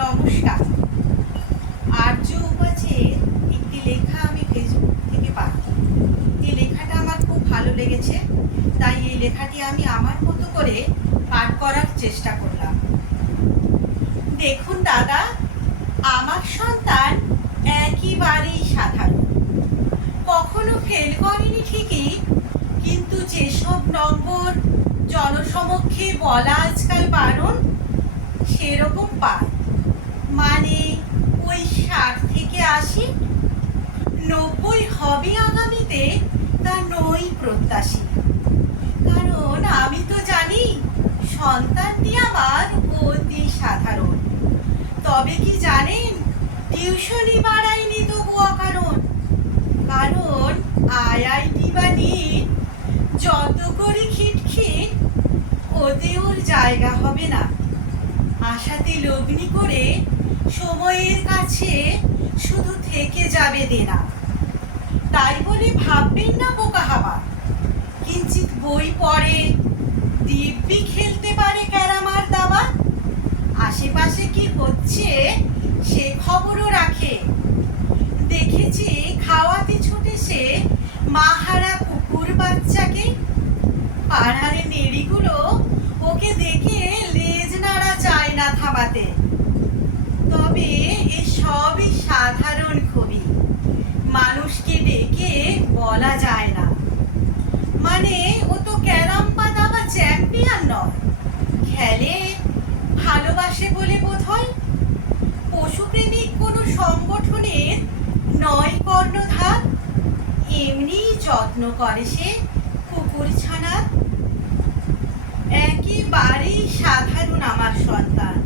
নমস্কার। আর্য উপাচের একটি লেখা আমি ফেসবুক থেকে পাই। এই লেখাটা আমার খুব ভালো লেগেছে, তাই এই লেখাটি আমি আমার মতো করে পাঠ করার চেষ্টা করলাম। দেখুন দাদা, আমার সন্তান একেবারেই সাধারণ। কখনো ফেল করেনি ঠিকই, কিন্তু যেসব নম্বর জনসমক্ষে বলা আজকাল বারণ, সেরকম পায়। মানে ওই 60 থেকে 80, 90 হবে আগামীতে, তা নই প্রত্যাশী। কারণ আমি তো জানি সন্তানটি আমার অতি সাধারণ। তবে কি জানেন, টিউশনি বাড়াইনি তবু অকারণ। কারণ আইআইটি বা নিট যত করে খিটখিট, ওতে ওর জায়গা হবে না। আশাতে লগ্নি করে সময়ের কাছে শুধু থেকে যাবে দেনা। তাই বলে ভাববেন না বোকা হাবা, কিঞ্চিত বই পড়ে দিব্যি খেলতে পারে ক্যারামার দাবা। আশেপাশে কি হচ্ছে সে খবরও রাখে। দেখেছি খাওয়াতে ছুটে সে মাহারা কুকুর বাচ্চাকে। পাড়ার নেড়িগুলো ওকে দেখে লেজ নাড়া চায় না থামাতে। তবে এ সবই সাধারণ খুবই, মানুষকে ডেকে বলা যায় না। মানে ও তো ক্যারাম পাতা বা চ্যাম্পিয়ন নয়, খেলে ভালোবাসে বলে বোধ হয়। পশুপ্রেমিক কোনো সংগঠনের নয় কর্ণধার, এমনি যত্ন করে সে কুকুর ছানার। একেবারেই সাধারণ আমার সন্তান।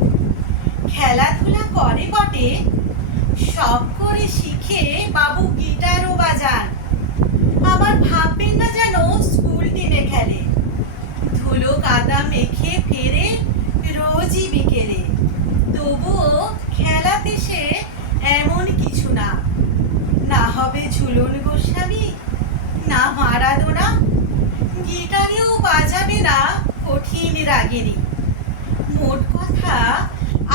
খেলাধুলা করে বটে, সব করে শিখে বাবু গিটারও বাজান। আবার ভাববেন না যেন স্কুল টিমে খেলে, ধুলো কাদা মেখে ফেরে রোজই বিকেলে। তবুও খেলাতে সে এমন কিছু না, না হবে ঝুলন গোস্বামী, না মারাদোনা। গিটারেও বাজাবে না কঠিন রাগিনী। মোট কথা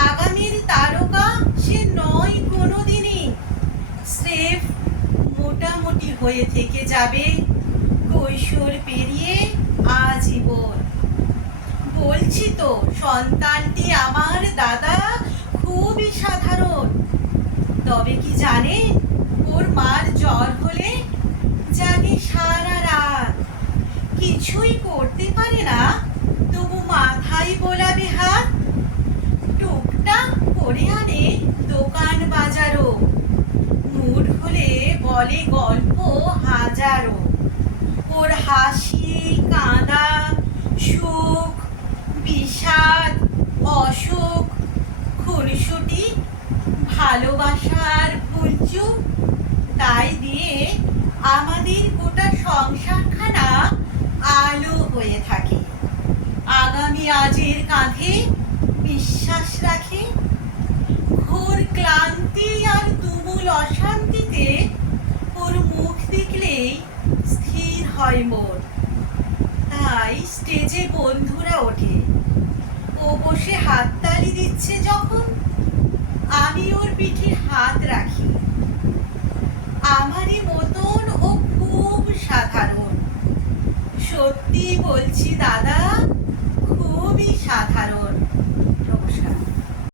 আগামীর তারকা সে নয় কোনোদিনই। স্রেফ মোটামুটি হয়ে থেকে যাবে কৈশোর পেরিয়ে আজীবন। বলছি তো সন্তানটি আমার দাদা খুবই সাধারণ। তবে কি জানেন, ওর মার জ্বর হলে জাগে সারা রাত, কিছুই করতে পারে না, তবু মাথায় বোলাবে হাত। টুকটাক করে আনে দোকান বাজারও, মুড হলে বলে গল্প হাজারো। ওর হাসি কাঁদা, সুখ বিষাদ, অসুখ খুনসুটি, ভালোবাসার ভুলচুক, তাই দিয়ে আমাদের গোটা সংসারখানা আলো হয়ে থাকে। আগামী আজের কাঁধে বিশ্বাস রাখে। ঘোর ক্লান্তি আর তুমুল অশান্তিতে ওর মুখ দেখলেই স্থির হয় মন। তাই স্টেজে বন্ধুরা ওঠে, ও বসে হাততালি দিচ্ছে যখন, আমি ওর পিঠে হাত রাখি। আমারই মতন ও খুব সাধারণ। সত্যি বলছি দাদা, খুবই সাধারণ।